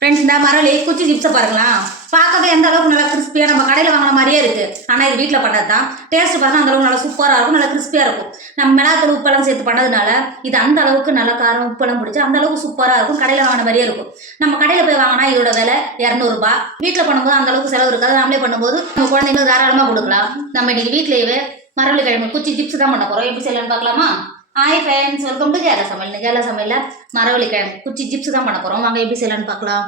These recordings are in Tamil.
ஃப்ரெண்ட்ஸ் இந்த மரவள்ளி குச்சி சிப்ஸை பாருங்களா, பார்க்கவே எந்த அளவுக்கு நல்லா கிறிஸ்பியாக நம்ம கடையில் வாங்கின மாதிரியே இருக்குது. ஆனால் இது வீட்டில் பண்ணது தான். டேஸ்ட் பார்த்தா அந்த அளவுக்கு நல்லா சூப்பராக இருக்கும், நல்லா கிறிஸ்பியாக இருக்கும். நம்ம மிளகாத்தூள் உப்பெல்லாம் சேர்த்து பண்ணதுனால இது அந்த அளவுக்கு நல்லா காரம் உப்பெல்லாம் பிடிச்சி அந்த அளவுக்கு சூப்பராக இருக்கும், கடையில் வாங்கின மாதிரியே இருக்கும். நம்ம கடையில் போய் வாங்கினா இதோட விலை 200 ரூபாய். வீட்டில் பண்ணும்போது அந்த அளவுக்கு செலவு இருக்காது. நம்மளே பண்ணும்போது நம்ம குழந்தைங்களுக்கு தாராளமாக கொடுக்கலாம். நம்ம இன்னைக்கு வீட்டிலேயே மரவள்ளி கிழங்கு குச்சி சிப்ஸ் தான் பண்ண போகிறோம். எப்படி செய்யலான்னு பார்க்கலாமா? Hi friends, welcome to Kerala சமையல். கேரளா சமையலில் மரவள்ளி கிழங்கு குச்சி சிப்ஸ் தான் பண்ண போகிறோம். வாங்க எப்படி செய்யலான்னு பார்க்கலாம்.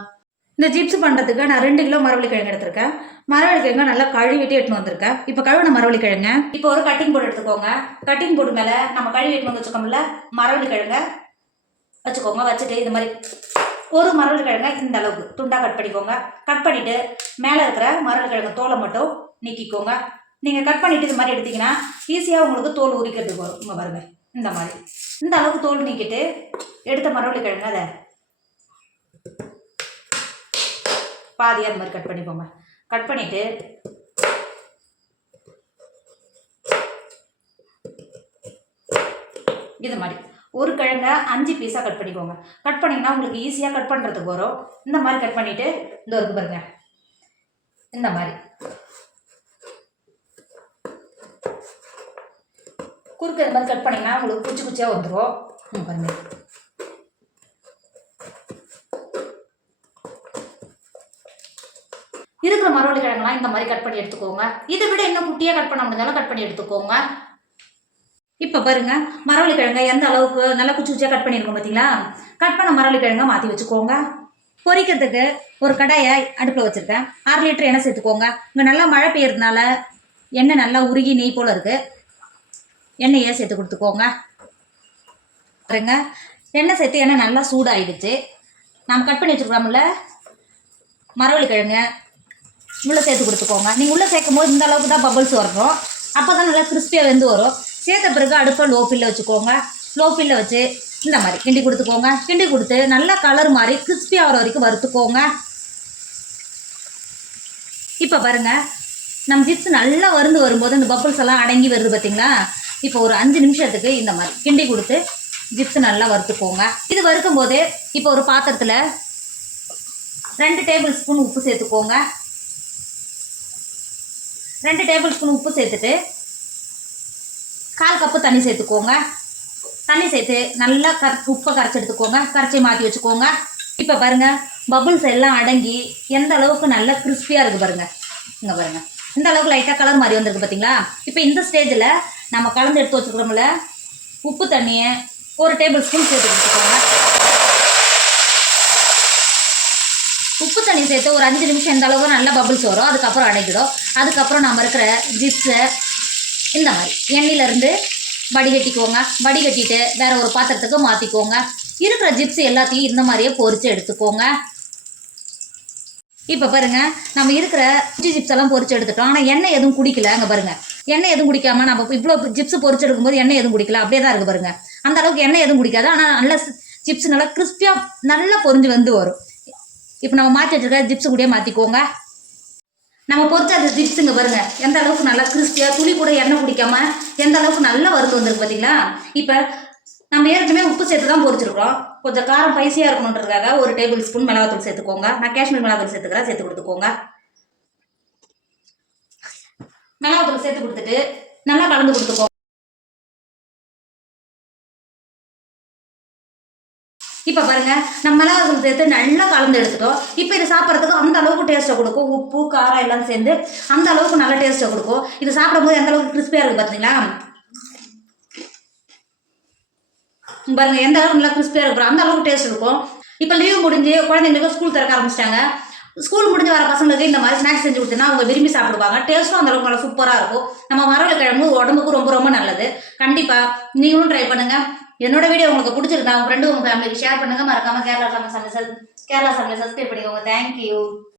இந்த சிப்ஸ் பண்ணுறதுக்கு நான் 2 கிலோ மரவள்ளி கிழங்கு எடுத்திருக்கேன். மரவள்ளி கிழங்கு நல்லா கழுவிட்டு எடுத்துன்னு வந்திருக்கேன். இப்போ கழுவின மரவள்ளி கிழங்கு இப்போ ஒரு கட்டிங் போர்டு எடுத்துக்கோங்க. கட்டிங் போர்டு மேலே நம்ம கழுவி எடுத்து வந்து வச்சுக்கோம்ல மரவள்ளி கிழங்க வச்சுக்கோங்க. வச்சுட்டு இது மாதிரி ஒரு மரவள்ளி கிழங்க இந்த அளவுக்கு துண்டாக கட் பண்ணிக்கோங்க. கட் பண்ணிவிட்டு மேலே இருக்கிற மரவள்ளி கிழங்கு தோலை மட்டும் நீக்கிக்கோங்க. நீங்கள் கட் பண்ணிவிட்டு இது மாதிரி எடுத்திங்கன்னா ஈஸியாக உங்களுக்கு தோல் உரிக்கிறதுக்கு வரும். இங்கே பாருங்க, இந்த மாதிரி இந்த அளவுக்கு தோல் நீக்கிட்டு எடுத்த மரவள்ளி கிழங்கு அதை பாதியாக அது மாதிரி கட் பண்ணிக்கோங்க. கட் பண்ணிவிட்டு இது மாதிரி ஒரு கிழங்க 5 பீஸாக கட் பண்ணிக்கோங்க. கட் பண்ணிங்கன்னா உங்களுக்கு ஈஸியாக கட் பண்ணுறதுக்கு வரும். இந்த மாதிரி கட் பண்ணிவிட்டு இந்த இருக்கு பாருங்க, இந்த மாதிரி குறுக்கு இந்த மாதிரி கட் பண்ணிங்கன்னா உங்களுக்கு குச்சி குச்சியாக வந்துடும். பாருங்க, இருக்கிற மரவள்ளி கிழங்குலாம் இந்த மாதிரி கட் பண்ணி எடுத்துக்கோங்க. இதை விட இன்னும் குட்டியாக கட் பண்ண முடிஞ்சாலும் கட் பண்ணி எடுத்துக்கோங்க. இப்போ பாருங்க, மரவள்ளி கிழங்க எந்த அளவுக்கு நல்லா குச்சி குச்சியாக கட் பண்ணியிருக்கோம் பார்த்தீங்களா? கட் பண்ண மரவள்ளி கிழங்க மாற்றி வச்சுக்கோங்க. பொரிக்கிறதுக்கு ஒரு கடாயை அடுப்பில் வச்சுருக்கேன். 6 லிட்டர் எண்ணெய் சேர்த்துக்கோங்க. இங்கே நல்லா மழை பெய்யறதுனால எண்ணெய் நல்லா உருகி நெய் போல் இருக்குது. எண்ணெயை சேர்த்து கொடுத்துக்கோங்க. பாருங்க, எண்ணெய் சேர்த்து எண்ணெய் நல்லா சூடாகிடுச்சு. நம்ம கட் பண்ணி வச்சுருக்கோம்ல மரவள்ளி கிழங்கு உள்ளே சேர்த்து கொடுத்துக்கோங்க. நீங்கள் உள்ளே சேர்க்கும் போது இந்த அளவுக்கு தான் பபிள்ஸ் வரணும். அப்போ தான் நல்லா கிறிஸ்பியாக வெந்து வரும். சேர்த்த பிறகு அடுப்பை லோ ஃபில்ல வச்சுக்கோங்க. லோ ஃபில்ல வச்சு இந்த மாதிரி கிண்டி கொடுத்துக்கோங்க. கிண்டி கொடுத்து நல்லா கலர் மாதிரி கிறிஸ்பியாக வர வரைக்கும் வறுத்துக்கோங்க. இப்போ பாருங்கள், நம்ம சிப்ஸ் நல்லா வறுந்து வரும்போது இந்த பபிள்ஸ் எல்லாம் அடங்கி வருது பார்த்தீங்களா? இப்போ ஒரு 5 நிமிஷத்துக்கு இந்த மாதிரி கிண்டி கொடுத்து சிப்ஸ் நல்லா வறுத்துக்கோங்க. இது வறுக்கும் போது இப்போ ஒரு பாத்திரத்தில் 2 டேபிள் ஸ்பூன் உப்பு சேர்த்துக்கோங்க. 2 டேபிள் ஸ்பூன் உப்பு சேர்த்துட்டு 1/4 கப்பு தண்ணி சேர்த்துக்கோங்க. தண்ணி சேர்த்து நல்லா உப்பை கரைச்சி எடுத்துக்கோங்க. கரைச்சி மாற்றி வச்சுக்கோங்க. இப்போ பாருங்கள், பபுள்ஸ் எல்லாம் அடங்கி எந்த அளவுக்கு நல்லா கிறிஸ்பியாக இருக்குது பாருங்கள். இங்கே பாருங்கள், இந்த அளவுக்கு லைட்டாக கலர் மாதிரி வந்திருக்கு பார்த்தீங்களா? இப்போ இந்த ஸ்டேஜில் நம்ம கலந்து எடுத்து வச்சுக்கிறோம்ல உப்பு தண்ணியை 1 டேபிள் ஸ்பூன் சேர்த்து கொடுத்துக்கோங்க. உப்பு தண்ணி சேர்த்து ஒரு 5 நிமிஷம் இந்த அளவுக்கு நல்லா பபுள்ஸ் வரும். அதுக்கப்புறம் அடைக்கிடும். அதுக்கப்புறம் நம்ம இருக்கிற ஜிப்ஸை இந்த மாதிரி எண்ணெயிலேருந்து வடிகட்டிக்கோங்க. வடிகட்டிட்டு வேறு ஒரு பாத்திரத்துக்கு மாற்றிக்கோங்க. இருக்கிற ஜிப்ஸ் எல்லாத்தையும் இந்த மாதிரியே பொரித்து எடுத்துக்கோங்க. இப்போ பாருங்கள், நம்ம இருக்கிற குச்சி ஜிப்ஸ் எல்லாம் பொரிச்சு எடுத்துட்டோம். ஆனால் எண்ணெய் எதுவும் குடிக்கல. அங்கே பாருங்கள், எண்ணெய் எதுவும் குடிக்காமல் நம்ம இவ்வளோ ஜிப்ஸ் பொரிச்சு எடுக்கும்போது எண்ணெய் எதுவும் குடிக்கல, அப்படியே தான் இருக்குது பாருங்கள். அந்த அளவுக்கு எண்ணெய் எதுவும் குடிக்காது. ஆனால் நல்லா ஜிப்ஸ் நல்லா கிறிஸ்பியாக நல்லா பொரிஞ்சு வந்து வரும். இப்போ நம்ம மாற்றி வச்சுருக்க ஜிப்ஸ் கூடயே மாற்றிக்கோங்க. நம்ம பொரிச்ச அந்த ஜிப்ஸுங்க பாருங்கள், எந்த அளவுக்கு நல்லா கிறிஸ்பியாக துளி கூட எண்ணெய் குடிக்காமல் எந்த அளவுக்கு நல்லா வறுத்து வந்துருக்கு பார்த்தீங்களா? இப்போ நம்ம ஏற்கனவே உப்பு சேர்த்து தான் பொரிச்சிருக்கிறோம். கொஞ்சம் காரம் பைசியாக இருக்கணுன்றதுக்காக 1 டேபிள் ஸ்பூன் மிளகாத்தூள் சேர்த்துக்கோங்க. நான் காஷ்மீர் மிளகாத்தூள் சேர்த்துக்கிறேன், சேர்த்து கொடுத்துக்கோங்க. மிளகாத்தூள் சேர்த்து கொடுத்துட்டு நல்லா கலந்து கொடுத்துக்கோங்க. இப்போ பாருங்க, நம்ம மிளகாத்தூள் சேர்த்து நல்லா கலந்து எடுத்துட்டோம். இப்போ இது சாப்பிட்றதுக்கு அந்த அளவுக்கு டேஸ்ட்டை கொடுக்கும். உப்பு காரம் எல்லாம் சேர்ந்து அந்த அளவுக்கு நல்ல டேஸ்ட்டை கொடுக்கும். இது சாப்பிடும்போது எந்த அளவுக்கு கிறிஸ்பியாக இருக்குது பார்த்தீங்களா? பாருங்க, எந்த அளவுக்கு நல்லா கிறிஸ்பியாக இருக்கும், அந்த அளவுக்கு டேஸ்ட் இருக்கும். இப்போ லீவ் முடிஞ்சு குழந்தைங்களுக்கு ஸ்கூல் திறக்க ஆரம்பிச்சிட்டாங்க. ஸ்கூல் முடிஞ்சு வர பசங்களுக்கு இந்த மாதிரி ஸ்நாக்ஸ் செஞ்சு கொடுத்தீங்கன்னா அவங்க விரும்பி சாப்பிடுவாங்க. டேஸ்ட்டும் அந்த அளவுக்கு நல்லா சூப்பராக இருக்கும். நம்ம மரவள்ளி கிழங்கு உடம்புக்கு ரொம்ப ரொம்ப நல்லது. கண்டிப்பாக நீங்களும் ட்ரை பண்ணுங்கள். என்னோட வீடியோ உங்களுக்கு பிடிச்சிருந்தா உங்கள் ஃப்ரெண்டு உங்கள் ஃபேமிலிக்கு ஷேர் பண்ணுங்கள். மறக்காமல் கேரளா சமையல் சப்ஸ்கிரைப் பண்ணிக்கோங்க. தேங்க்யூ.